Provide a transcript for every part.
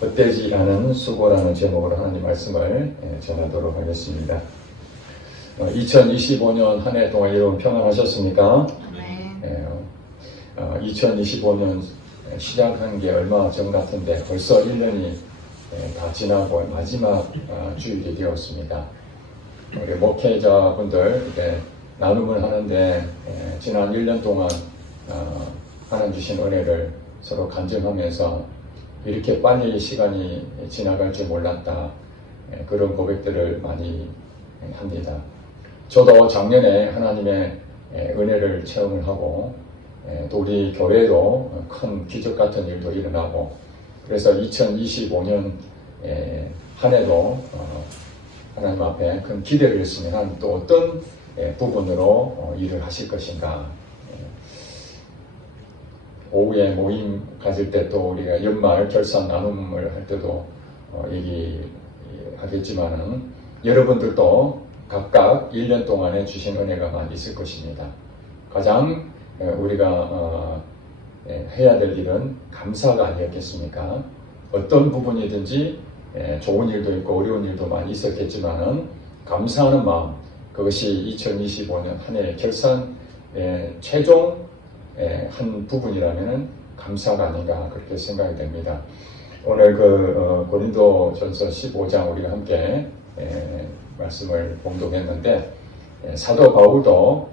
헛되지 않은 수고라는 제목으로 하나님 말씀을 전하도록 하겠습니다. 2025년 한 해 동안 여러분 평안하셨습니까? 네. 2025년 시작한 게 얼마 전 같은데 벌써 1년이 다 지나고 마지막 주일이 되었습니다. 우리 목회자분들 나눔을 하는데 지난 1년 동안 하나님 주신 은혜를 서로 간증하면서 이렇게 빨리 시간이 지나갈 줄 몰랐다, 그런 고백들을 많이 합니다. 저도 작년에 하나님의 은혜를 체험을 하고 또 우리 교회도 큰 기적 같은 일도 일어나고, 그래서 2025년 한 해도 하나님 앞에 큰 기대를 했으면 하나님 또 어떤 부분으로 일을 하실 것인가. 오후에 모임 가질 때 또 우리가 연말 결산 나눔을 할 때도 얘기하겠지만은 여러분들도 각각 1년 동안에 주신 은혜가 많이 있을 것입니다. 가장 우리가 해야 될 일은 감사가 아니었겠습니까? 어떤 부분이든지 좋은 일도 있고 어려운 일도 많이 있었겠지만은 감사하는 마음, 그것이 2025년 한 해의 결산 최종 한 부분이라면 감사가 아닌가, 그렇게 생각이 됩니다. 오늘 고린도전서 15장 우리가 함께 말씀을 봉독했는데, 사도 바울도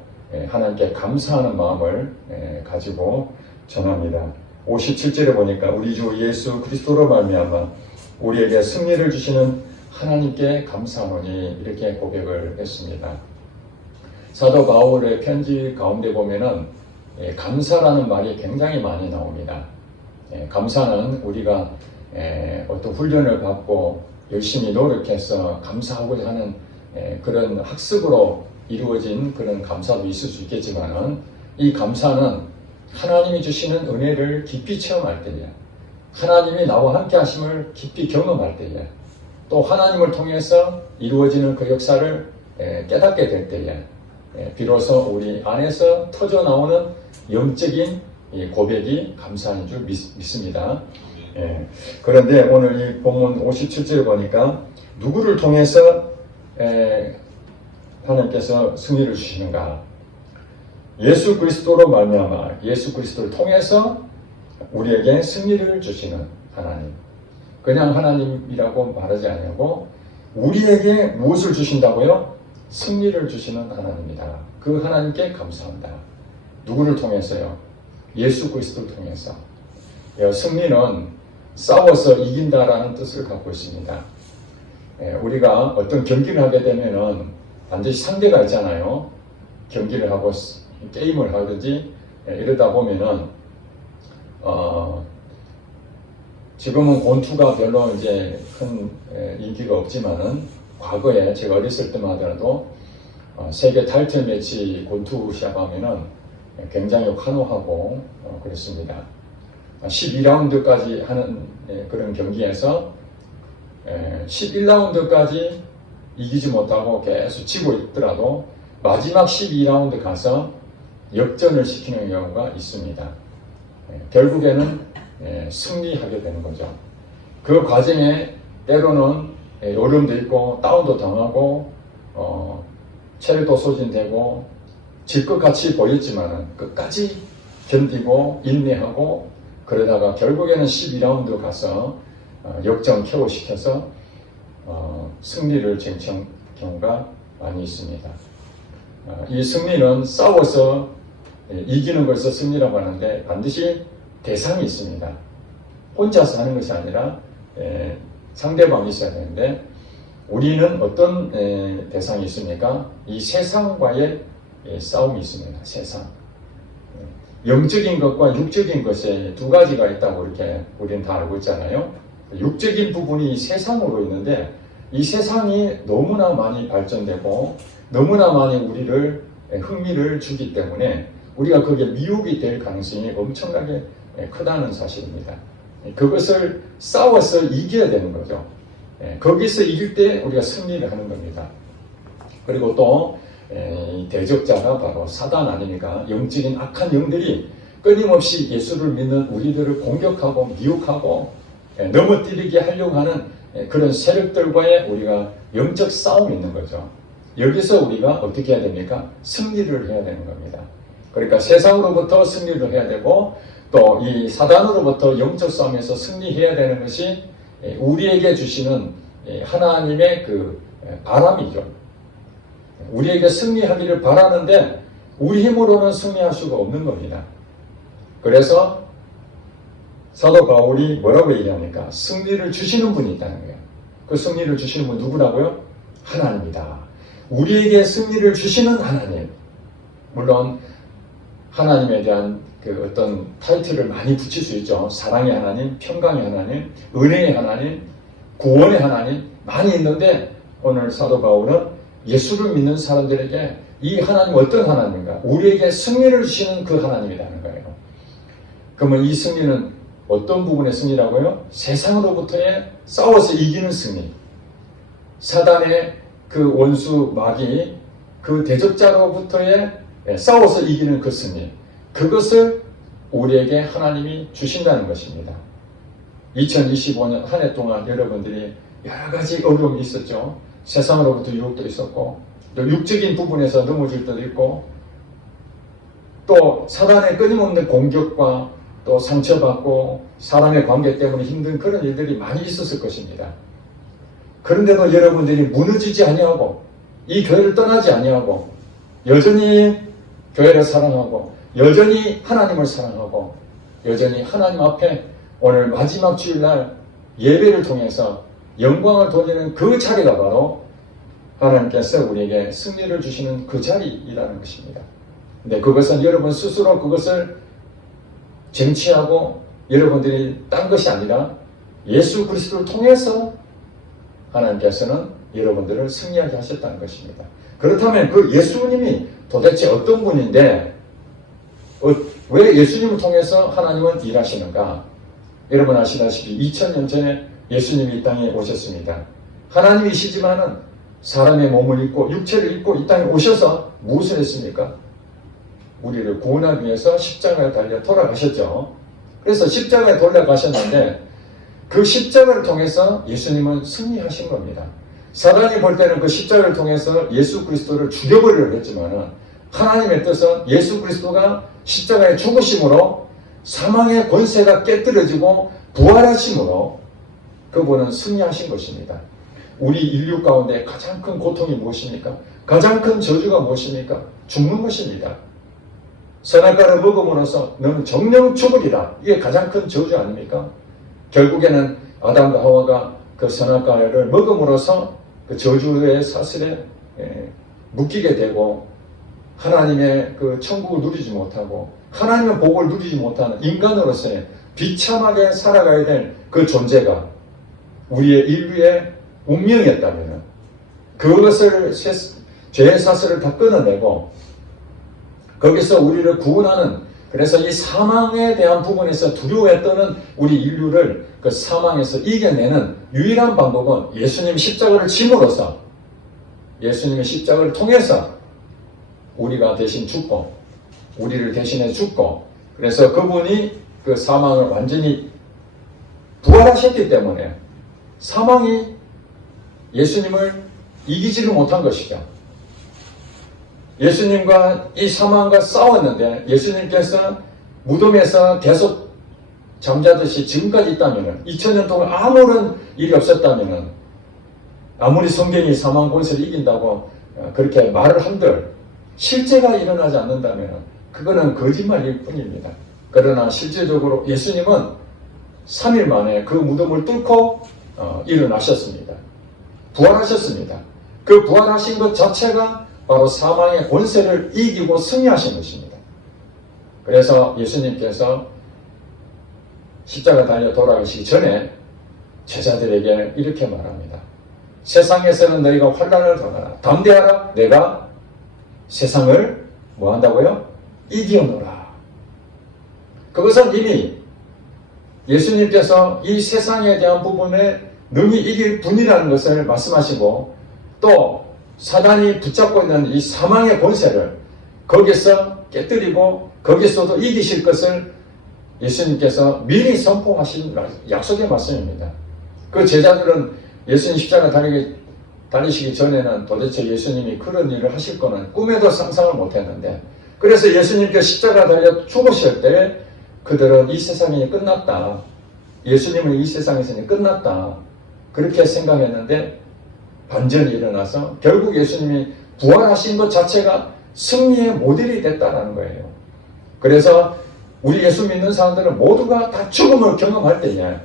하나님께 감사하는 마음을 가지고 전합니다. 57절에 보니까 우리 주 예수 그리스도로 말미암아 우리에게 승리를 주시는 하나님께 감사하노니, 이렇게 고백을 했습니다. 사도 바울의 편지 가운데 보면은 감사라는 말이 굉장히 많이 나옵니다. 감사는 우리가 어떤 훈련을 받고 열심히 노력해서 감사하고자 하는 그런 학습으로 이루어진 그런 감사도 있을 수 있겠지만은, 이 감사는 하나님이 주시는 은혜를 깊이 체험할 때에, 하나님이 나와 함께 하심을 깊이 경험할 때에, 또 하나님을 통해서 이루어지는 그 역사를 깨닫게 될 때에 비로소 우리 안에서 터져 나오는 영적인 고백이 감사인 줄 믿습니다. 그런데 오늘 이 본문 57절에 보니까 누구를 통해서 하나님께서 승리를 주시는가? 예수 그리스도로 말미암아, 예수 그리스도를 통해서 우리에게 승리를 주시는 하나님. 그냥 하나님이라고 말하지 않고 우리에게 무엇을 주신다고요? 승리를 주시는 하나님이다. 그 하나님께 감사합니다. 누구를 통해서요? 예수 그리스도를 통해서. 승리는 싸워서 이긴다라는 뜻을 갖고 있습니다. 우리가 어떤 경기를 하게 되면은 반드시 상대가 있잖아요. 경기를 하고 게임을 하든지 이러다 보면은 지금은 권투가 별로 이제 큰 인기가 없지만은 과거에 제가 어렸을 때만 하더라도 세계 타이틀 매치 권투 시합하면은 굉장히 환호하고 그랬습니다. 12라운드까지 하는 그런 경기에서 11라운드까지 이기지 못하고 계속 지고 있더라도 마지막 12라운드 가서 역전을 시키는 경우가 있습니다. 결국에는 승리하게 되는 거죠. 그 과정에 때로는 어려움도 있고 다운도 당하고 체력도 소진되고 질 것 같이 보였지만은 끝까지 견디고 인내하고 그러다가 결국에는 12라운드 가서 역전 KO 시켜서 승리를 쟁취한 경우가 많이 있습니다. 이 승리는 싸워서 이기는 것을 승리라고 하는데 반드시 대상이 있습니다. 혼자서 하는 것이 아니라 상대방이 있어야 되는데, 우리는 어떤 대상이 있습니까? 이 세상과의 싸움이 있습니다. 세상. 영적인 것과 육적인 것에 두 가지가 있다고 이렇게 우리는 다 알고 있잖아요. 육적인 부분이 세상으로 있는데, 이 세상이 너무나 많이 발전되고 너무나 많이 우리를 흥미를 주기 때문에 우리가 거기에 미혹이 될 가능성이 엄청나게 크다는 사실입니다. 그것을 싸워서 이겨야 되는 거죠. 거기서 이길 때 우리가 승리를 하는 겁니다. 그리고 또 대적자가 바로 사단 아닙니까? 영적인 악한 영들이 끊임없이 예수를 믿는 우리들을 공격하고 미혹하고 넘어뜨리게 하려고 하는 그런 세력들과의 우리가 영적 싸움이 있는 거죠. 여기서 우리가 어떻게 해야 됩니까? 승리를 해야 되는 겁니다. 그러니까 세상으로부터 승리를 해야 되고 또 이 사단으로부터 영적 싸움에서 승리해야 되는 것이 우리에게 주시는 하나님의 그 바람이죠. 우리에게 승리하기를 바라는데 우리 힘으로는 승리할 수가 없는 겁니다. 그래서 사도 바울이 뭐라고 얘기합니까? 승리를 주시는 분이 있다는 거예요. 그 승리를 주시는 분 누구라고요? 하나님이다. 우리에게 승리를 주시는 하나님. 물론 하나님에 대한 그 어떤 타이틀을 많이 붙일 수 있죠. 사랑의 하나님, 평강의 하나님, 은혜의 하나님, 구원의 하나님 많이 있는데 오늘 사도 바울은 예수를 믿는 사람들에게 이 하나님 어떤 하나님인가? 우리에게 승리를 주시는 그 하나님이라는 거예요. 그러면 이 승리는 어떤 부분의 승리라고요? 세상으로부터의 싸워서 이기는 승리. 사단의 그 원수 마귀, 그 대적자로부터의 싸워서 이기는 그 승리. 그것을 우리에게 하나님이 주신다는 것입니다. 2025년 한 해 동안 여러분들이 여러 가지 어려움이 있었죠. 세상으로부터 유혹도 있었고 또 육적인 부분에서 넘어질 때도 있고 또 사단의 끊임없는 공격과 또 상처받고 사람의 관계 때문에 힘든 그런 일들이 많이 있었을 것입니다. 그런데도 여러분들이 무너지지 아니하고 이 교회를 떠나지 아니하고 여전히 교회를 사랑하고 여전히 하나님을 사랑하고 여전히 하나님 앞에 오늘 마지막 주일날 예배를 통해서 영광을 돌리는 그 자리가 바로 하나님께서 우리에게 승리를 주시는 그 자리이라는 것입니다. 근데 그것은 여러분 스스로 그것을 쟁취하고 여러분들이 딴 것이 아니라 예수 그리스도를 통해서 하나님께서는 여러분들을 승리하게 하셨다는 것입니다. 그렇다면 그 예수님이 도대체 어떤 분인데 왜 예수님을 통해서 하나님은 일하시는가? 여러분 아시다시피 2000년 전에 예수님이 이 땅에 오셨습니다. 하나님이시지만은 사람의 몸을 입고 육체를 입고 이 땅에 오셔서 무엇을 했습니까? 우리를 구원하기 위해서 십자가에 달려 돌아가셨죠. 그래서 십자가에 돌아가셨는데 그 십자가를 통해서 예수님은 승리하신 겁니다. 사단이 볼 때는 그 십자가를 통해서 예수 그리스도를 죽여버리려고 했지만은 하나님의 뜻은 예수 그리스도가 십자가에 죽으심으로 사망의 권세가 깨뜨려지고 부활하심으로 그분은 승리하신 것입니다. 우리 인류 가운데 가장 큰 고통이 무엇입니까? 가장 큰 저주가 무엇입니까? 죽는 것입니다. 선악과를 먹음으로써 너는 정령 죽으리라. 이게 가장 큰 저주 아닙니까? 결국에는 아담과 하와가 그 선악과를 먹음으로써 그 저주의 사슬에 묶이게 되고 하나님의 그 천국을 누리지 못하고 하나님의 복을 누리지 못하는 인간으로서의 비참하게 살아가야 될 그 존재가 우리의 인류의 운명이었다면 그것을 죄의 사슬을 다 끊어내고 거기서 우리를 구원하는 그래서 이 사망에 대한 부분에서 두려워했던 우리 인류를 그 사망에서 이겨내는 유일한 방법은 예수님 십자가를 짐으로써 예수님의 십자가를 통해서 우리가 대신 죽고 우리를 대신해 죽고 그래서 그분이 그 사망을 완전히 부활하셨기 때문에 사망이 예수님을 이기지를 못한 것이죠. 예수님과 이 사망과 싸웠는데 예수님께서 무덤에서 계속 잠자듯이 지금까지 있다면 2000년 동안 아무런 일이 없었다면 아무리 성경이 사망 권세를 이긴다고 그렇게 말을 한들 실제가 일어나지 않는다면 그거는 거짓말일 뿐입니다. 그러나 실제적으로 예수님은 3일 만에 그 무덤을 뚫고 일어나셨습니다. 부활하셨습니다. 그 부활하신 것 자체가 바로 사망의 권세를 이기고 승리하신 것입니다. 그래서 예수님께서 십자가 달려 돌아가시기 전에 제자들에게 이렇게 말합니다. 세상에서는 너희가 환난을 당하라. 담대하라. 내가 세상을 뭐 한다고요? 이겨노라. 그것은 이미 예수님께서 이 세상에 대한 부분에 능히 이길 분이라는 것을 말씀하시고 또 사단이 붙잡고 있는 이 사망의 권세를 거기서 깨뜨리고 거기서도 이기실 것을 예수님께서 미리 선포하신 약속의 말씀입니다. 그 제자들은 예수님 십자가 달리시기 전에는 도대체 예수님이 그런 일을 하실 거는 꿈에도 상상을 못했는데, 그래서 예수님께서 십자가 달려 죽으실 때 그들은 이 세상이 끝났다, 예수님은 이 세상에서 끝났다, 그렇게 생각했는데 반전이 일어나서 결국 예수님이 부활하신 것 자체가 승리의 모델이 됐다는 거예요. 그래서 우리 예수 믿는 사람들은 모두가 다 죽음을 경험할 때에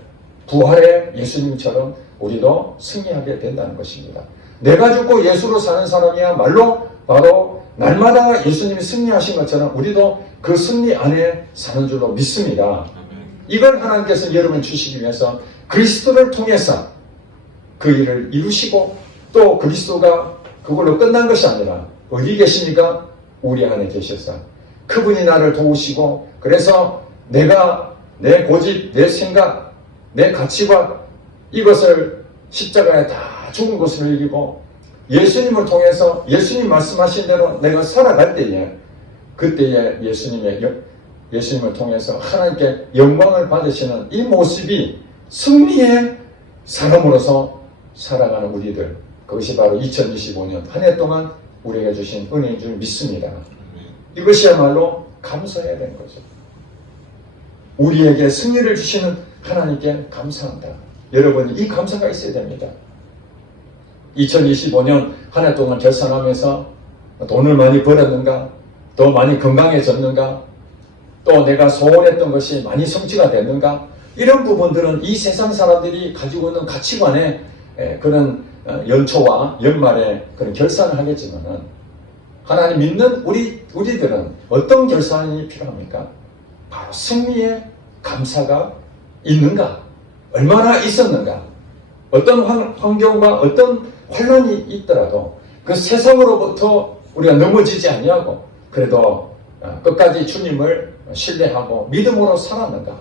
부활의 예수님처럼 우리도 승리하게 된다는 것입니다. 내가 죽고 예수로 사는 사람이야말로 바로 날마다 예수님이 승리하신 것처럼 우리도 그 승리 안에 사는 줄로 믿습니다. 이걸 하나님께서 여러분 주시기 위해서 그리스도를 통해서 그 일을 이루시고, 또 그리스도가 그걸로 끝난 것이 아니라 어디 계십니까? 우리 안에 계셔서 그분이 나를 도우시고, 그래서 내가 내 고집, 내 생각, 내 가치관, 이것을 십자가에 다 죽은 것을 이기고 예수님을 통해서 예수님 말씀하신 대로 내가 살아갈 때에, 그때에 예수님을 통해서 하나님께 영광을 받으시는 이 모습이 승리의 사람으로서 살아가는 우리들, 그것이 바로 2025년 한 해 동안 우리에게 주신 은혜인 줄 믿습니다. 이것이야말로 감사해야 되는 거죠. 우리에게 승리를 주시는 하나님께 감사한다. 여러분, 이 감사가 있어야 됩니다. 2025년 한 해 동안 결산하면서 돈을 많이 벌었는가, 더 많이 건강해졌는가, 또 내가 소원했던 것이 많이 성취가 됐는가, 이런 부분들은 이 세상 사람들이 가지고 있는 가치관에 그런 연초와 연말에 그런 결산을 하겠지만은, 하나님 믿는 우리들은 어떤 결산이 필요합니까? 바로 승리의 감사가 있는가, 얼마나 있었는가, 어떤 환경과 어떤 환란이 있더라도 그 세상으로부터 우리가 넘어지지 아니하고 그래도 끝까지 주님을 신뢰하고 믿음으로 살았는가,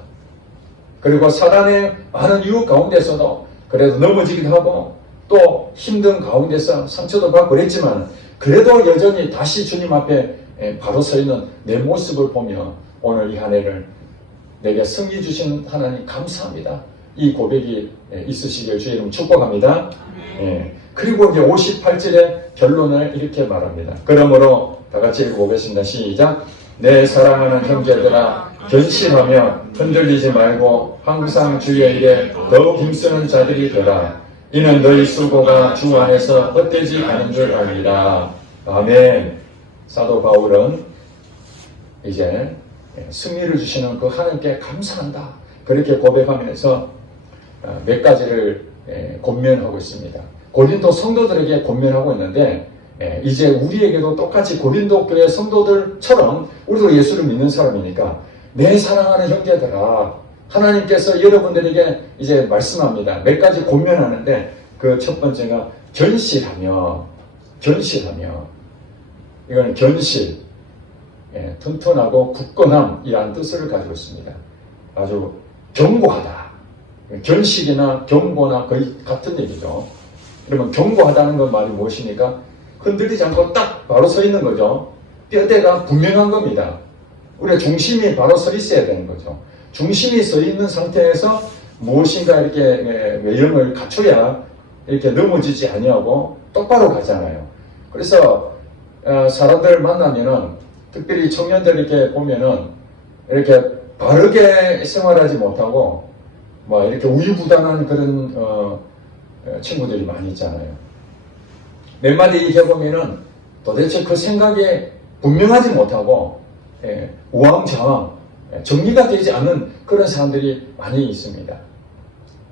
그리고 사단의 많은 유혹 가운데서도 그래도 넘어지기도 하고 또 힘든 가운데서 상처도 받고 그랬지만 그래도 여전히 다시 주님 앞에 바로 서 있는 내 모습을 보며 오늘 이 한 해를 내게 승리 주신 하나님 감사합니다, 이 고백이 있으시길 주의 이름 축복합니다. 그리고 이제 58절의 결론을 이렇게 말합니다. 그러므로 다 같이 읽어보겠습니다. 시작. 내 사랑하는 형제들아, 견실하며 흔들리지 말고 항상 주의 일에 더욱 힘쓰는 자들이 되라. 이는 너희 수고가 주 안에서 헛되지 않은 줄 알리라. 아멘. 사도 바울은 이제 승리를 주시는 그 하나님께 감사한다, 그렇게 고백하면서 몇 가지를 권면하고 있습니다. 고린도 성도들에게 권면하고 있는데, 이제 우리에게도 똑같이 고린도 교회 성도들처럼 우리도 예수를 믿는 사람이니까 내 사랑하는 형제들아, 하나님께서 여러분들에게 이제 말씀합니다. 몇 가지 권면하는데 그 첫 번째가 견실하며, 이거는 견실, 튼튼하고 굳건함이라는 뜻을 가지고 있습니다. 아주 견고하다. 견실이나 견고나 거의 같은 얘기죠. 그러면 견고하다는 건 말이 무엇입니까? 흔들리지 않고 딱 바로 서 있는 거죠. 뼈대가 분명한 겁니다. 우리의 중심이 바로 서 있어야 되는 거죠. 중심이 서 있는 상태에서 무엇인가 이렇게 외형을 갖춰야 이렇게 넘어지지 아니하고 똑바로 가잖아요. 그래서 사람들 만나면은, 특별히 청년들 이렇게 보면은 이렇게 바르게 생활하지 못하고 막 이렇게 우유부단한 그런 친구들이 많이 있잖아요. 몇 마디 얘기해보면은 도대체 그 생각에 분명하지 못하고 우왕좌왕 정리가 되지 않는 그런 사람들이 많이 있습니다.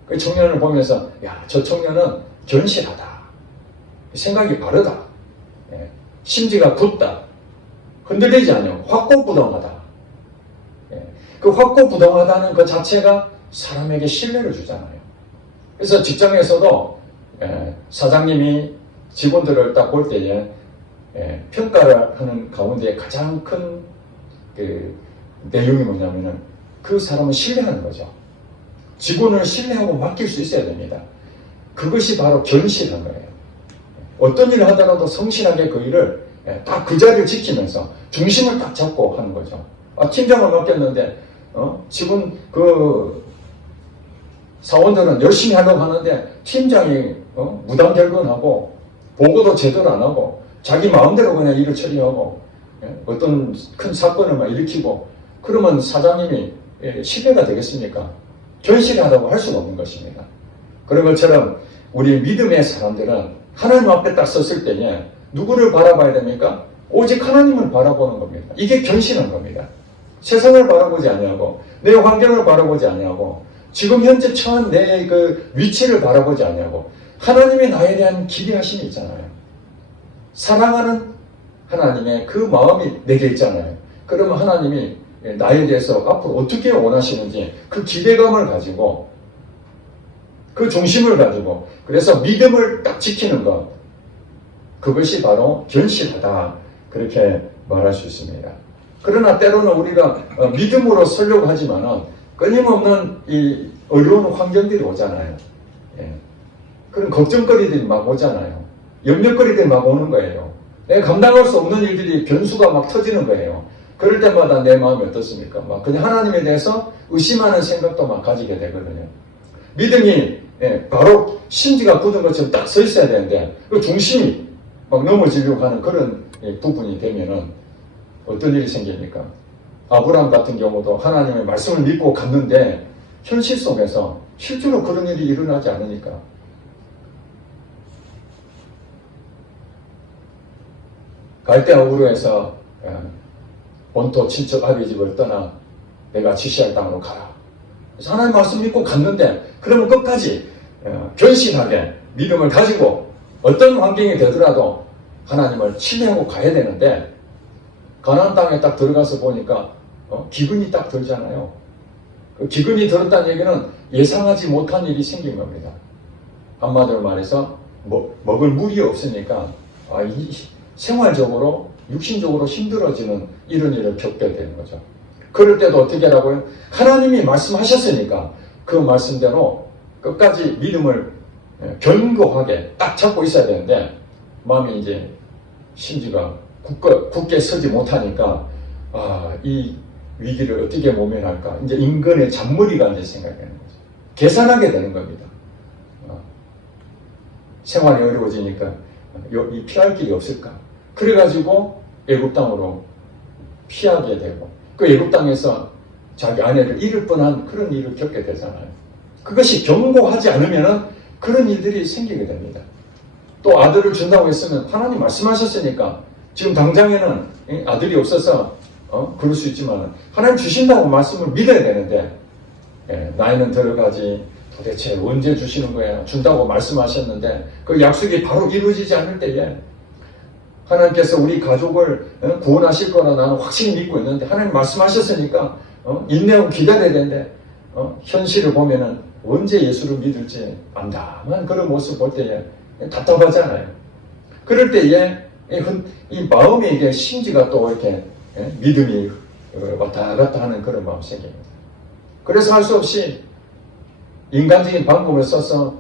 그 청년을 보면서 야, 저 청년은 견실하다, 생각이 바르다, 심지가 굳다, 흔들리지 않아요, 확고부동하다. 그 확고부동하다는 그 자체가 사람에게 신뢰를 주잖아요. 그래서 직장에서도 사장님이 직원들을 딱 볼 때에 평가를 하는 가운데 가장 큰 그 내용이 뭐냐면은 그 사람을 신뢰하는 거죠. 직원을 신뢰하고 맡길 수 있어야 됩니다. 그것이 바로 견실한 거예요. 어떤 일을 하더라도 성실하게 그 일을 딱 그 자리를 지키면서 중심을 딱 잡고 하는 거죠. 팀장을 맡겼는데 지금 그 사원들은 열심히 하려고 하는데 팀장이 무단 결근하고 보고도 제대로 안 하고 자기 마음대로 그냥 일을 처리하고 어떤 큰 사건을 막 일으키고 그러면 사장님이 신뢰가 되겠습니까? 견실하다고 할 수가 없는 것입니다. 그런 것처럼 우리 믿음의 사람들은 하나님 앞에 딱 섰을 때에 누구를 바라봐야 됩니까? 오직 하나님을 바라보는 겁니다. 이게 견실한 겁니다. 세상을 바라보지 아니하고 내 환경을 바라보지 아니하고 지금 현재 처한 내 그 위치를 바라보지 아니하고 하나님이 나에 대한 기대하심이 있잖아요. 사랑하는 하나님의 그 마음이 내게 있잖아요. 그러면 하나님이 나에 대해서 앞으로 어떻게 원하시는지 그 기대감을 가지고 그 중심을 가지고 그래서 믿음을 딱 지키는 것, 그것이 바로 견실하다, 그렇게 말할 수 있습니다. 그러나 때로는 우리가 믿음으로 서려고 하지만은 끊임없는 이 어려운 환경들이 오잖아요. 그런 걱정거리들이 막 오잖아요. 염려거리들이 막 오는 거예요. 내가 감당할 수 없는 일들이 변수가 막 터지는 거예요. 그럴 때마다 내 마음이 어떻습니까? 막 그냥 하나님에 대해서 의심하는 생각도 막 가지게 되거든요. 믿음이 바로 심지가 굳은 것처럼 딱 서 있어야 되는데 그 중심이 막 넘어지려고 하는 그런 부분이 되면은 어떤 일이 생깁니까? 아브라함 같은 경우도 하나님의 말씀을 믿고 갔는데 현실 속에서 실제로 그런 일이 일어나지 않으니까 갈대아 우르에서 본토 친척 아비 집을 떠나 내가 지시할 땅으로 가라. 그래서 하나님 말씀 믿고 갔는데 그러면 끝까지 견실하게 믿음을 가지고 어떤 환경이 되더라도 하나님을 신뢰하고 가야 되는데 가나안 땅에 딱 들어가서 보니까 기근이 딱 들잖아요. 그 기근이 들었다는 얘기는 예상하지 못한 일이 생긴 겁니다. 한마디로 말해서 먹을 물이 없으니까 생활적으로 육신적으로 힘들어지는 이런 일을 겪게 되는 거죠. 그럴 때도 어떻게 하라고요? 하나님이 말씀하셨으니까 그 말씀대로 끝까지 믿음을 견고하게 딱 잡고 있어야 되는데 마음이 이제 심지가 굳게 서지 못하니까 이 위기를 어떻게 모면할까? 이제 인간의 잔머리가 이제 생각되는 거죠. 계산하게 되는 겁니다. 생활이 어려워지니까 이 피할 길이 없을까? 그래가지고 애굽 땅으로 피하게 되고 그 애굽 땅에서 자기 아내를 잃을 뻔한 그런 일을 겪게 되잖아요. 그것이 견고하지 않으면 그런 일들이 생기게 됩니다. 또 아들을 준다고 했으면 하나님 말씀하셨으니까 지금 당장에는 아들이 없어서 그럴 수 있지만 하나님 주신다고 말씀을 믿어야 되는데 나이는 들어가지 도대체 언제 주시는 거야? 준다고 말씀하셨는데 그 약속이 바로 이루어지지 않을 때에 하나님께서 우리 가족을 구원하실 거라 나는 확실히 믿고 있는데 하나님 말씀하셨으니까 인내하고 기다려야 되는데 현실을 보면은 언제 예수를 믿을지 암담한 그런 모습 볼 때에 답답하잖아요. 그럴 때에 이 마음에 이게 심지가 또 이렇게 믿음이 왔다 갔다 하는 그런 마음이 생깁니다. 그래서 할 수 없이 인간적인 방법을 써서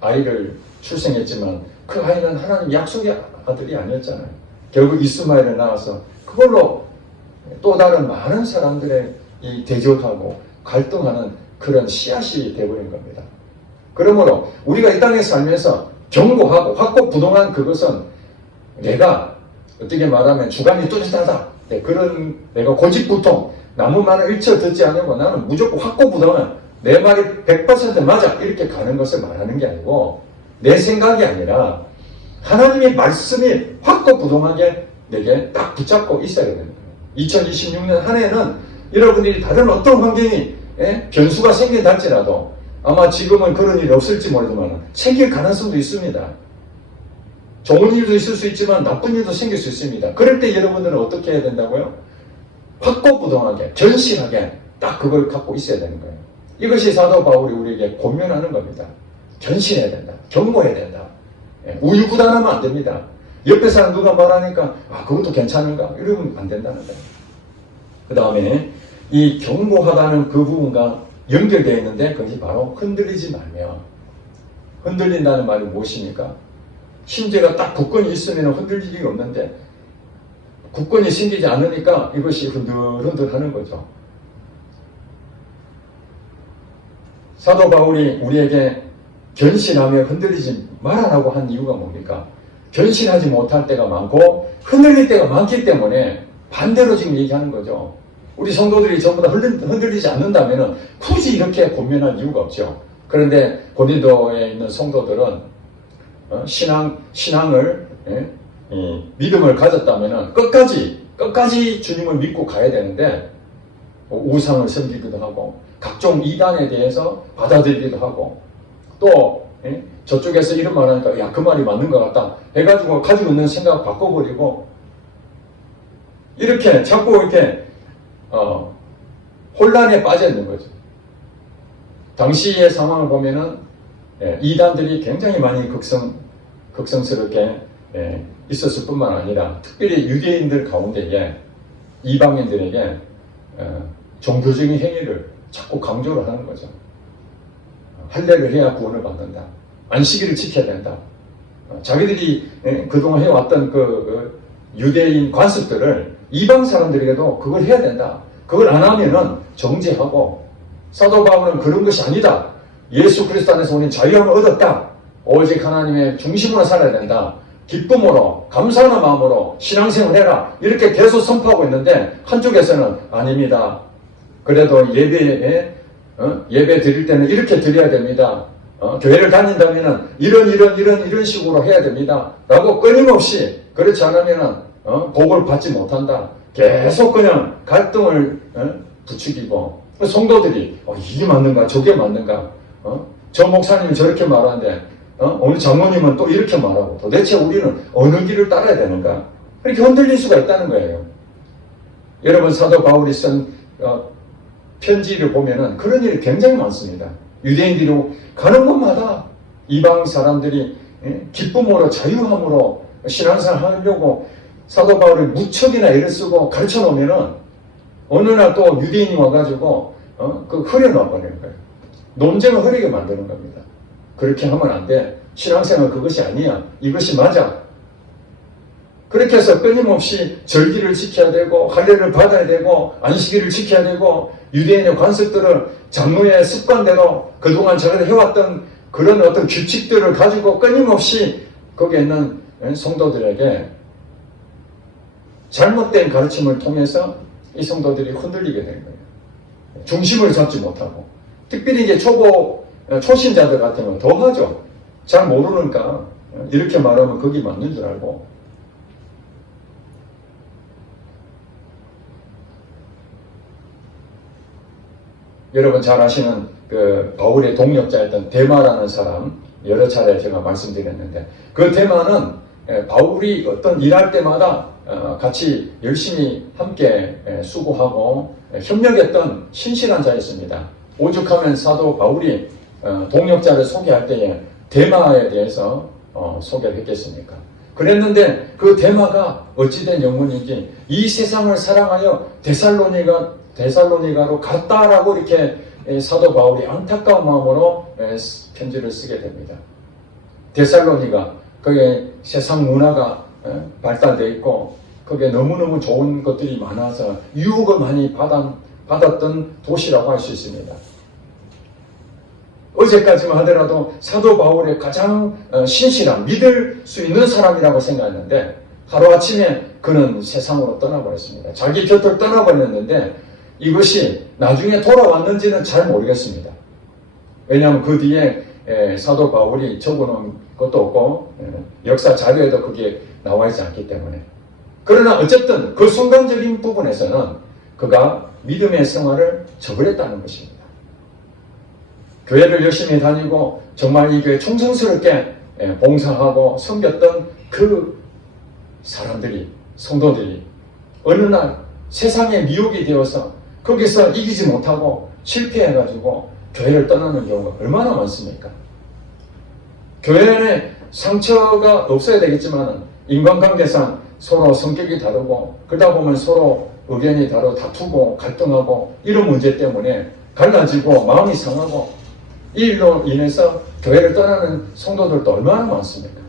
아이를 출생했지만 그 아이는 하나님 약속의 아들이 아니었잖아요. 결국 이스마엘을 낳아서 그걸로 또 다른 많은 사람들의 이 대적하고 갈등하는 그런 씨앗이 되어버린 겁니다. 그러므로 우리가 이 땅에 살면서 견고하고 확고부동한 그것은 내가 어떻게 말하면 주관이 뚜렷하다. 그런 내가 고집부통 남의 말을 일쳐 듣지 않으고 나는 무조건 확고부동한 내 말이 100% 맞아 이렇게 가는 것을 말하는 게 아니고 내 생각이 아니라 하나님의 말씀이 확고부동하게 내게 딱 붙잡고 있어야 됩니다. 2026년 한 해는 여러분들이 다른 어떤 환경이 변수가 생긴다 할지라도 아마 지금은 그런 일이 없을지 모르지만 생길 가능성도 있습니다. 좋은 일도 있을 수 있지만 나쁜 일도 생길 수 있습니다. 그럴 때 여러분들은 어떻게 해야 된다고요? 확고부동하게 견실하게 딱 그걸 갖고 있어야 되는 거예요. 이것이 사도 바울이 우리에게 권면하는 겁니다. 견실해야 된다. 견고해야 된다. 우유부단하면 안 됩니다. 옆에 사람 누가 말하니까 그것도 괜찮은가? 이러면 안 된다는 거예요. 그 다음에 이 견고하다는 그 부분과 연결되어 있는데 그것이 바로 흔들리지 말며 흔들린다는 말이 무엇입니까? 심지가 딱 굳건히 있으면 흔들릴 일이 없는데 굳건히 생기지 않으니까 이것이 흔들흔들 하는 거죠. 사도 바울이 우리에게 견신하며 흔들리지 말아라고 한 이유가 뭡니까? 견신하지 못할 때가 많고 흔들릴 때가 많기 때문에 반대로 지금 얘기하는 거죠. 우리 성도들이 전부 다 흔들리지 않는다면 굳이 이렇게 고민할 이유가 없죠. 그런데 고린도에 있는 성도들은 신앙을 믿음을 가졌다면 끝까지 주님을 믿고 가야 되는데 우상을 섬기기도 하고 각종 이단에 대해서 받아들이기도 하고 또 저쪽에서 이런 말 하니까 야, 그 말이 맞는 것 같다 해가지고 가지고 있는 생각 바꿔버리고 이렇게 자꾸 이렇게 혼란에 빠져 있는 거죠. 당시의 상황을 보면은 이단들이 굉장히 많이 극성스럽게 있었을 뿐만 아니라 특별히 유대인들 가운데에 이방인들에게 종교적인 행위를 자꾸 강조를 하는 거죠. 할례를 해야 구원을 받는다. 안식일을 지켜야 된다. 자기들이 그동안 해왔던 그 유대인 관습들을 이방 사람들에게도 그걸 해야 된다. 그걸 안 하면은 정죄하고 사도 바울은 그런 것이 아니다. 예수 그리스도 안에서 우리는 자유함을 얻었다. 오직 하나님의 중심으로 살아야 된다. 기쁨으로 감사하는 마음으로 신앙생활을 해라. 이렇게 계속 선포하고 있는데 한쪽에서는 아닙니다. 그래도 예배 드릴 때는 이렇게 드려야 됩니다. 교회를 다닌다면 이런 식으로 해야 됩니다. 라고 끊임없이 그렇지 않으면 복을 받지 못한다. 계속 그냥 갈등을 부추기고 성도들이 이게 맞는가 저게 맞는가 저 목사님이 저렇게 말하는데 오늘 장모님은 또 이렇게 말하고 도대체 우리는 어느 길을 따라야 되는가 이렇게 흔들릴 수가 있다는 거예요. 여러분 사도 바울이 쓴 편지를 보면은 그런 일이 굉장히 많습니다. 유대인들이 가는 곳마다 이방 사람들이 기쁨으로 자유함으로 신앙생활 하려고 사도 바울이 무척이나 애를 쓰고 가르쳐 놓으면은 어느 날 또 유대인이 와가지고 그 흐려놔 버리는 거예요. 논쟁을 흐리게 만드는 겁니다. 그렇게 하면 안 돼. 신앙생활 그것이 아니야. 이것이 맞아. 그렇게 해서 끊임없이 절기를 지켜야 되고 할례를 받아야 되고 안식일을 지켜야 되고 유대인의 관습들을 장로의 습관대로 그동안 자기가 해왔던 그런 어떤 규칙들을 가지고 끊임없이 거기에 있는 성도들에게 잘못된 가르침을 통해서 이 성도들이 흔들리게 되는 거예요. 중심을 잡지 못하고 특별히 이제 초신자들 같으면 더 하죠. 잘 모르니까 이렇게 말하면 그게 맞는 줄 알고 여러분 잘 아시는 그 바울의 동역자였던 데마라는 사람 여러 차례 제가 말씀드렸는데 그 데마는 바울이 어떤 일할 때마다 같이 열심히 함께 수고하고 협력했던 신실한 자였습니다. 오죽하면 사도 바울이 동역자를 소개할 때에 데마에 대해서 소개를 했겠습니까? 그랬는데 그 데마가 어찌된 영혼인지 이 세상을 사랑하여 데살로니가로 갔다라고 이렇게 사도 바울이 안타까운 마음으로 편지를 쓰게 됩니다. 데살로니가 거기에 세상 문화가 발달되어 있고 거기에 너무너무 좋은 것들이 많아서 유혹을 많이 받았던 도시라고 할 수 있습니다. 어제까지만 하더라도 사도 바울의 가장 신실한 믿을 수 있는 사람이라고 생각했는데 하루아침에 그는 세상으로 떠나버렸습니다. 자기 곁을 떠나버렸는데 이것이 나중에 돌아왔는지는 잘 모르겠습니다. 왜냐하면 그 뒤에 사도 바울이 적어놓은 것도 없고 역사 자료에도 그게 나와 있지 않기 때문에 그러나 어쨌든 그 순간적인 부분에서는 그가 믿음의 생활을 저버렸다는 것입니다. 교회를 열심히 다니고 정말 이 교회 충성스럽게 봉사하고 섬겼던 그 사람들이 성도들이 어느 날 세상의 미혹이 되어서 거기서 이기지 못하고 실패해가지고 교회를 떠나는 경우가 얼마나 많습니까? 교회 안에 상처가 없어야 되겠지만 인간관계상 서로 성격이 다르고 그러다 보면 서로 의견이 다투고 갈등하고 이런 문제 때문에 갈라지고 마음이 상하고 이 일로 인해서 교회를 떠나는 성도들도 얼마나 많습니까?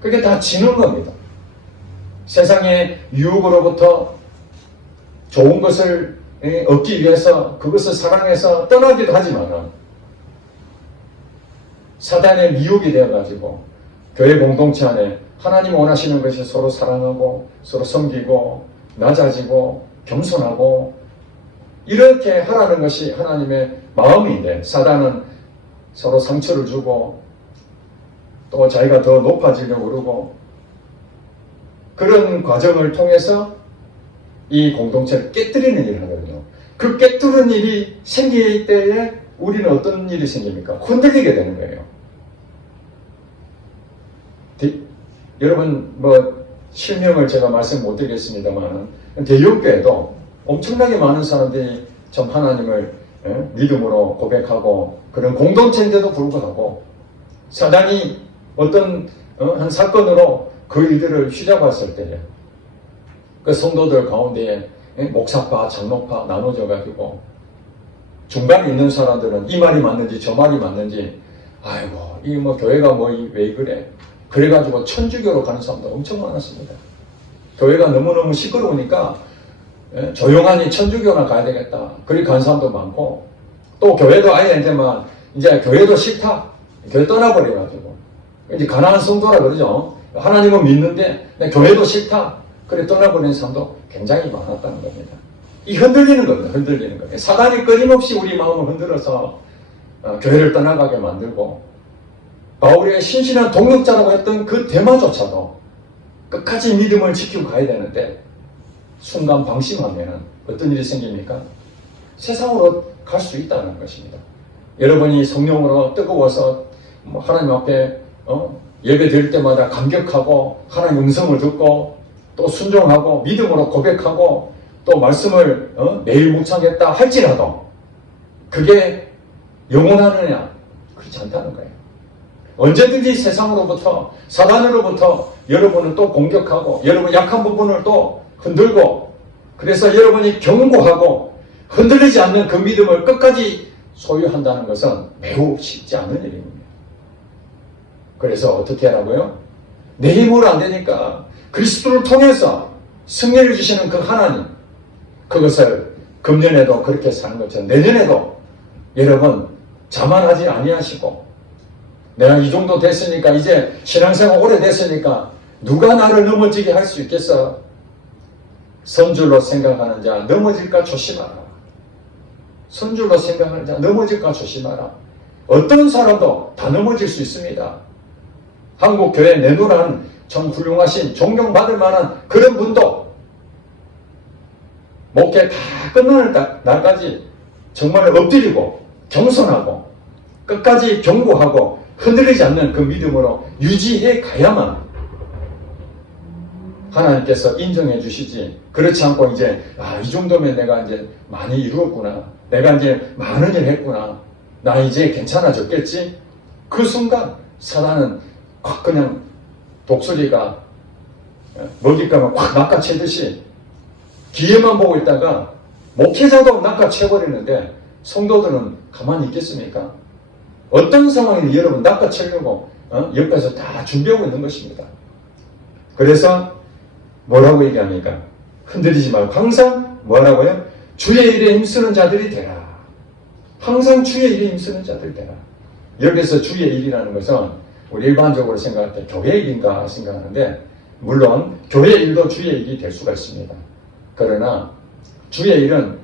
그게 다 지는 겁니다. 세상의 유혹으로부터 좋은 것을 얻기 위해서 그것을 사랑해서 떠나기도 하지만 사단의 미혹이 되어가지고 교회 공동체 안에 하나님 원하시는 것이 서로 사랑하고 서로 섬기고 낮아지고 겸손하고 이렇게 하라는 것이 하나님의 마음인데 사단은 서로 상처를 주고 또 자기가 더 높아지려고 그러고 그런 과정을 통해서 이 공동체를 깨뜨리는 일을 하거든요. 그 깨뜨리는 일이 생길 때에 우리는 어떤 일이 생깁니까? 흔들리게 되는 거예요. 여러분 실명을 제가 말씀 못 드리겠습니다만 대형교회도 엄청나게 많은 사람들이 참 하나님을 믿음으로 고백하고 그런 공동체인데도 불구하고 사단이 어떤 한 사건으로 그 일들을 휘잡았을 때에 그 성도들 가운데에 목사파, 장로파 나눠져 가지고 중간에 있는 사람들은 이 말이 맞는지 저 말이 맞는지 아이고 이 교회가 왜 그래 그래가지고 천주교로 가는 사람도 엄청 많았습니다. 교회가 너무너무 시끄러우니까 조용하니 천주교나 가야 되겠다. 그렇게 간 사람도 많고 또 교회도 아예 이제 교회도 싫다. 교회 떠나버려가지고 이제 가난한 성도라 그러죠. 하나님은 믿는데 교회도 싫다. 그래 떠나버리는 사람도 굉장히 많았다는 겁니다. 이 흔들리는 겁니다. 흔들리는 거예요. 사단이 끊임없이 우리 마음을 흔들어서 교회를 떠나가게 만들고 바울의 신실한 동역자라고 했던 그 대마조차도 끝까지 믿음을 지키고 가야 되는데 순간 방심하면 어떤 일이 생깁니까? 세상으로 갈 수 있다는 것입니다. 여러분이 성령으로 뜨거워서 하나님 앞에 예배 드릴 때마다 감격하고 하나님 음성을 듣고 또 순종하고 믿음으로 고백하고 또 말씀을 매일 묵상했다 할지라도 그게 영원하느냐? 그렇지 않다는 거예요. 언제든지 세상으로부터 사단으로부터 여러분을 또 공격하고 여러분 약한 부분을 또 흔들고 그래서 여러분이 경고하고 흔들리지 않는 그 믿음을 끝까지 소유한다는 것은 매우 쉽지 않은 일입니다. 그래서 어떻게 하라고요? 내 힘으로 안 되니까 그리스도를 통해서 승리를 주시는 그 하나님 그것을 금년에도 그렇게 사는 것처럼 내년에도 여러분 자만하지 아니하시고 내가 이 정도 됐으니까 이제 신앙생활 오래됐으니까 누가 나를 넘어지게 할 수 있겠어? 선줄로 생각하는 자 넘어질까 조심하라. 선줄로 생각하는 자 넘어질까 조심하라. 어떤 사람도 다 넘어질 수 있습니다. 한국교회 내노란 참 훌륭하신 존경받을 만한 그런 분도 목회 다 끝나는 날까지 정말 엎드리고 겸손하고 끝까지 경고하고 흔들리지 않는 그 믿음으로 유지해 가야만 하나님께서 인정해 주시지. 그렇지 않고 이제 이 정도면 내가 이제 많이 이루었구나. 내가 이제 많은 일 했구나. 나 이제 괜찮아졌겠지. 그 순간 사단은 확 그냥 독수리가 먹잇감을 확 낚아채듯이 기회만 보고 있다가 목회자도 낚아채버리는데 성도들은 가만히 있겠습니까? 어떤 상황이든 여러분 낚아채려고 옆에서 다 준비하고 있는 것입니다. 그래서 뭐라고 얘기합니까? 흔들리지 말고 항상 뭐라고요? 주의 일에 힘쓰는 자들이 되라. 항상 주의 일에 힘쓰는 자들이 되라. 여기서 주의 일이라는 것은 우리 일반적으로 생각할 때 교회 일인가 생각하는데 물론 교회 일도 주의 일이 될 수가 있습니다. 그러나 주의 일은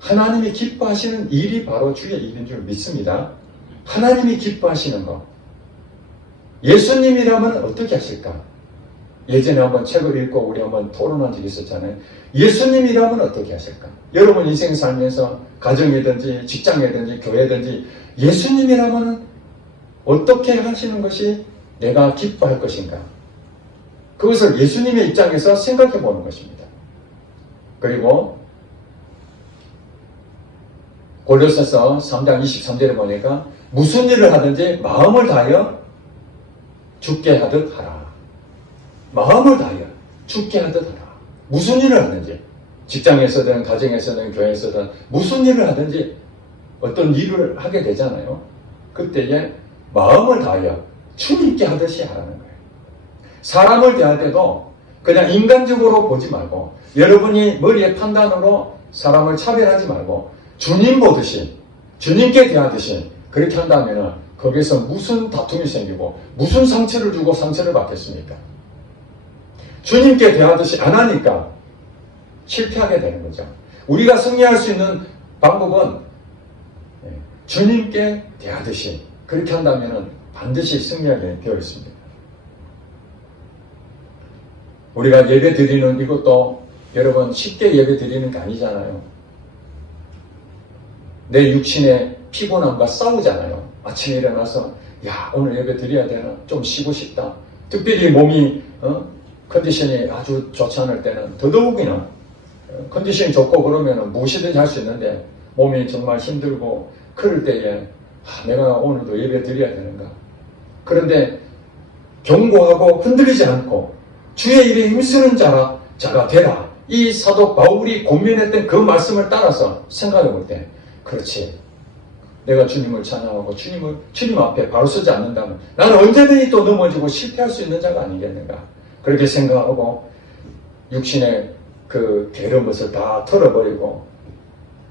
하나님이 기뻐하시는 일이 바로 주의 일인 줄 믿습니다. 하나님이 기뻐하시는 것. 예수님이라면 어떻게 하실까? 예전에 한번 책을 읽고 우리 한번 토론한 적이 있었잖아요. 예수님이라면 어떻게 하실까? 여러분 인생 살면서 가정이든지 직장이든지 교회든지 예수님이라면 어떻게 하시는 것이 내가 기뻐할 것인가? 그것을 예수님의 입장에서 생각해 보는 것입니다. 그리고 골로새서 3장 23절에 보니까 무슨 일을 하든지 마음을 다하여 죽게 하듯 하라. 마음을 다하여 죽게 하듯 하라. 무슨 일을 하든지 직장에서든 가정에서든 교회에서든 무슨 일을 하든지 어떤 일을 하게 되잖아요. 그때에 마음을 다하여 주님께 하듯이 하라는 거예요. 사람을 대할 때도 그냥 인간적으로 보지 말고 여러분이 머리의 판단으로 사람을 차별하지 말고 주님 보듯이 주님께 대하듯이 그렇게 한다면 거기에서 무슨 다툼이 생기고 무슨 상처를 주고 상처를 받겠습니까? 주님께 대하듯이 안 하니까 실패하게 되는 거죠. 우리가 승리할 수 있는 방법은 주님께 대하듯이 그렇게 한다면 반드시 승리하게 되어 있습니다. 우리가 예배 드리는 이것도 여러분 쉽게 예배 드리는 게 아니잖아요. 내 육신의 피곤함과 싸우잖아요. 아침에 일어나서 야 오늘 예배 드려야 되나? 좀 쉬고 싶다. 특별히 몸이 컨디션이 아주 좋지 않을 때는 더더욱이나 컨디션이 좋고 그러면 무엇이든지 할 수 있는데 몸이 정말 힘들고 그럴 때에 내가 오늘도 예배 드려야 되는가? 그런데 경고하고 흔들리지 않고 주의 일에 힘쓰는 자가 되라. 이 사도 바울이 고민했던 그 말씀을 따라서 생각해 볼 때 그렇지. 내가 주님을 찬양하고 주님 앞에 바로 서지 않는다면 나는 언제든지 또 넘어지고 실패할 수 있는 자가 아니겠는가. 그렇게 생각하고 육신의 그 게으른 것을 다 털어버리고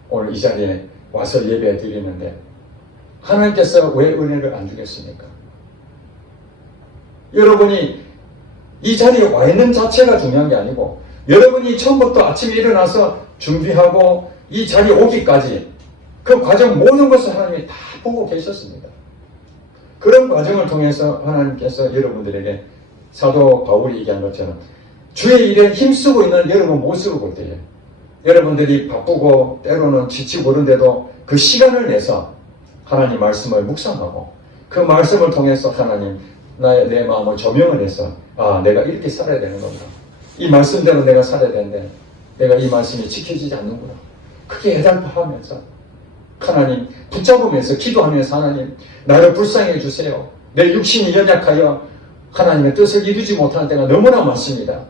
오늘 이 자리에 와서 예배 드리는데 하나님께서 왜 은혜를 안 주겠습니까? 여러분이 이 자리에 와 있는 자체가 중요한 게 아니고 여러분이 처음부터 아침에 일어나서 준비하고 이 자리에 오기까지 그 과정 모든 것을 하나님이 다 보고 계셨습니다. 그런 과정을 통해서 하나님께서 여러분들에게 사도 바울이 얘기한 것처럼 주의 일에 힘쓰고 있는 여러분 모습을 볼 때에 여러분들이 바쁘고 때로는 지치고 그런데도 그 시간을 내서 하나님 말씀을 묵상하고 그 말씀을 통해서 하나님 내 마음을 조명을 해서 내가 이렇게 살아야 되는 건가. 이 말씀대로 내가 살아야 되는데 내가 이 말씀이 지켜지지 않는구나. 크게 해달파하면서 하나님 붙잡으면서 기도하면서 하나님 나를 불쌍히 해주세요. 내 육신이 연약하여 하나님의 뜻을 이루지 못하는 때가 너무나 많습니다.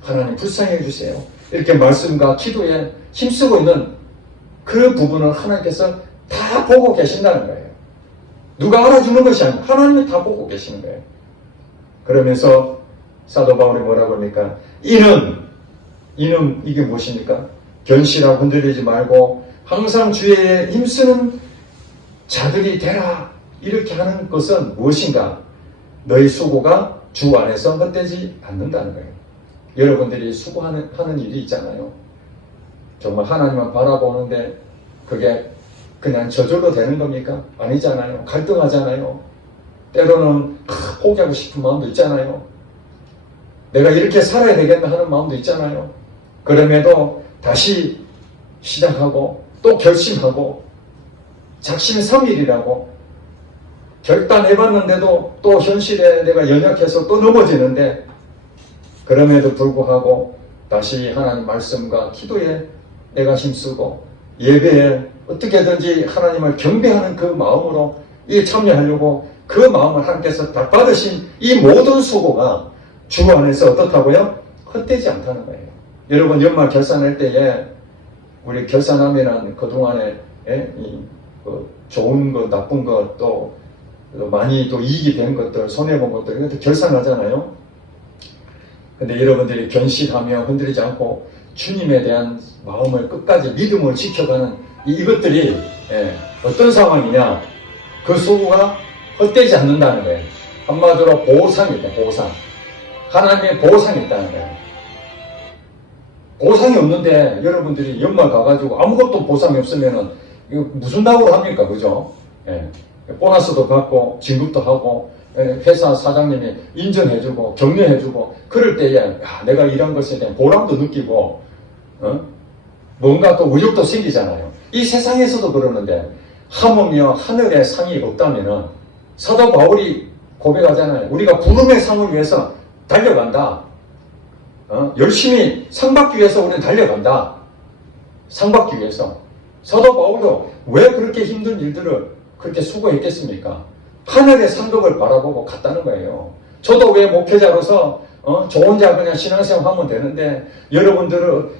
하나님 불쌍히 해주세요. 이렇게 말씀과 기도에 힘쓰고 있는 그 부분을 하나님께서 다 보고 계신다는 거예요. 누가 알아주는 것이 아니고 하나님이 다 보고 계시는 거예요. 그러면서 사도 바울이 뭐라고 합니까? 이는 이게 무엇입니까? 견실하고 흔들리지 말고 항상 주의 힘쓰는 자들이 되라. 이렇게 하는 것은 무엇인가? 너희 수고가 주 안에서 헛되지 않는다는 거예요. 여러분들이 수고하는 일이 있잖아요. 정말 하나님만 바라보는데 그게 그냥 저절로 되는 겁니까? 아니잖아요. 갈등하잖아요. 때로는 포기하고 싶은 마음도 있잖아요. 내가 이렇게 살아야 되겠나 하는 마음도 있잖아요. 그럼에도 다시 시작하고 또 결심하고 작심삼일이라고 결단해봤는데도 또 현실에 내가 연약해서 또 넘어지는데 그럼에도 불구하고 다시 하나님 말씀과 기도에 내가 힘쓰고 예배에 어떻게든지 하나님을 경배하는 그 마음으로 참여하려고 그 마음을 하나님께서 다 받으신 이 모든 수고가 주 안에서 어떻다고요? 헛되지 않다는 거예요. 여러분 연말 결산할 때에 우리 결산하면은 그동안에 좋은 것, 나쁜 것, 또 많이 또 이익이 된 것들, 손해본 것들 이것도 결산하잖아요. 근데 여러분들이 견실하며 흔들리지 않고 주님에 대한 마음을 끝까지 믿음을 지켜가는 이것들이 어떤 상황이냐? 그 수고가 헛되지 않는다는 거예요. 한마디로 보상이 있다. 보상. 하나님의 보상이 있다는 거예요. 보상이 없는데 여러분들이 연말 가가지고 아무것도 보상이 없으면은 이거 무슨 낙오를 합니까? 그죠? 보너스도 받고 진급도 하고 회사 사장님이 인정해주고 격려해주고 그럴 때에 내가 일한 것에 대한 보람도 느끼고 뭔가 또 의욕도 생기잖아요. 이 세상에서도 그러는데 하물며 하늘의 상이 없다면은 사도 바울이 고백하잖아요. 우리가 구름의 상을 위해서 달려간다. 열심히 상 받기 위해서 우리는 달려간다. 상 받기 위해서. 사도 바울도 왜 그렇게 힘든 일들을 그렇게 수고했겠습니까? 하늘의 상급을 바라보고 갔다는 거예요. 저도 왜 목회자로서 저 혼자 그냥 신앙생활 하면 되는데 여러분들을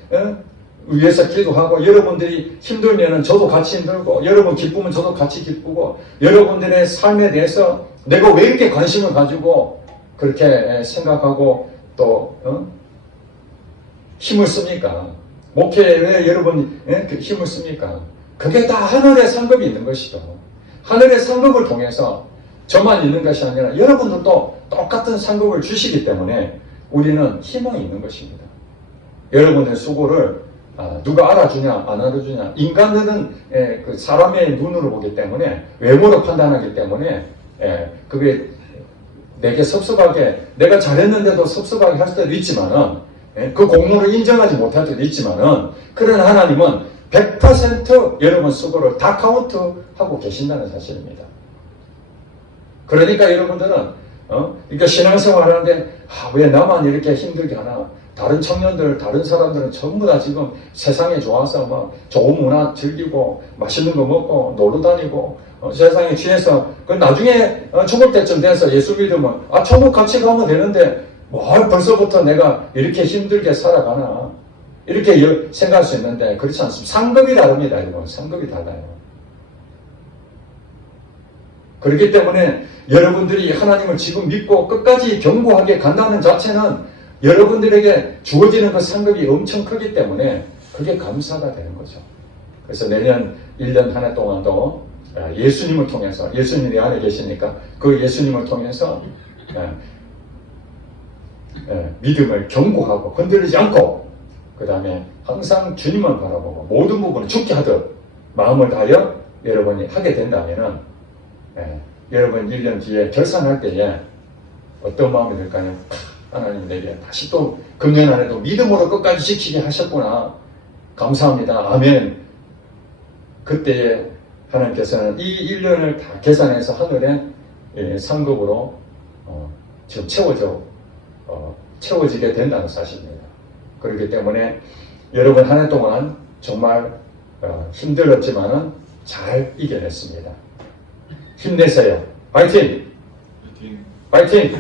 위해서 기도하고 여러분들이 힘들면 저도 같이 힘들고 여러분 기쁘면 저도 같이 기쁘고 여러분들의 삶에 대해서 내가 왜 이렇게 관심을 가지고 그렇게 생각하고 또 힘을 씁니까? 목회에 왜 여러분이 힘을 씁니까? 그게 다 하늘의 상급이 있는 것이죠. 하늘의 상급을 통해서 저만 있는 것이 아니라 여러분들도 똑같은 상급을 주시기 때문에 우리는 희망이 있는 것입니다. 여러분의 수고를 누가 알아주냐 안 알아주냐, 인간들은 그 사람의 눈으로 보기 때문에, 외모로 판단하기 때문에 그게 내게 섭섭하게, 내가 잘했는데도 섭섭하게 할 수도 있지만은, 그 공로를 인정하지 못할 수도 있지만은, 그러나 하나님은 100% 여러분 수고를 다 카운트하고 계신다는 사실입니다. 그러니까 여러분들은 그러니까 신앙생활 하는데 왜 나만 이렇게 힘들게 하나? 다른 청년들, 다른 사람들은 전부 다 지금 세상에 좋아서 막 좋은 문화 즐기고 맛있는 거 먹고 놀러 다니고 세상에 취해서 그 나중에 천국 때쯤 돼서 예수 믿으면 천국 같이 가면 되는데 뭘 벌써부터 내가 이렇게 힘들게 살아가나, 이렇게 생각할 수 있는데 그렇지 않습니다. 상급이 다릅니다. 여러분, 상급이 달라요. 그렇기 때문에 여러분들이 하나님을 지금 믿고 끝까지 견고하게 간다는 자체는 여러분들에게 주어지는 그 상급이 엄청 크기 때문에 그게 감사가 되는 거죠. 그래서 내년 1년 한 해 동안도 예수님을 통해서, 예수님이 안에 계시니까 그 예수님을 통해서 믿음을 견고하고 흔들리지 않고, 그 다음에 항상 주님을 바라보고 모든 부분을 죽게 하듯 마음을 다하여 여러분이 하게 된다면은 여러분 1년 뒤에 결산할 때에 어떤 마음이 들까요? 하나님 내게 다시 또 금년 안에도 믿음으로 끝까지 지키게 하셨구나. 감사합니다. 아멘. 그때에 하나님께서는 이 1년을 다 계산해서 하늘에 상급으로 지금 채워지게 된다는 사실입니다. 그렇기 때문에 여러분 한 해 동안 정말 힘들었지만은 잘 이겨냈습니다. 힘내세요. 파이팅! 파이팅!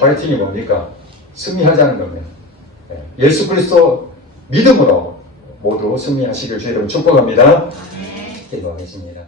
파이팅이 뭡니까? 승리하자는 겁니다. 예수 그리스도 믿음으로 모두 승리하시길 주의 이름 축복합니다. 기도하겠습니다.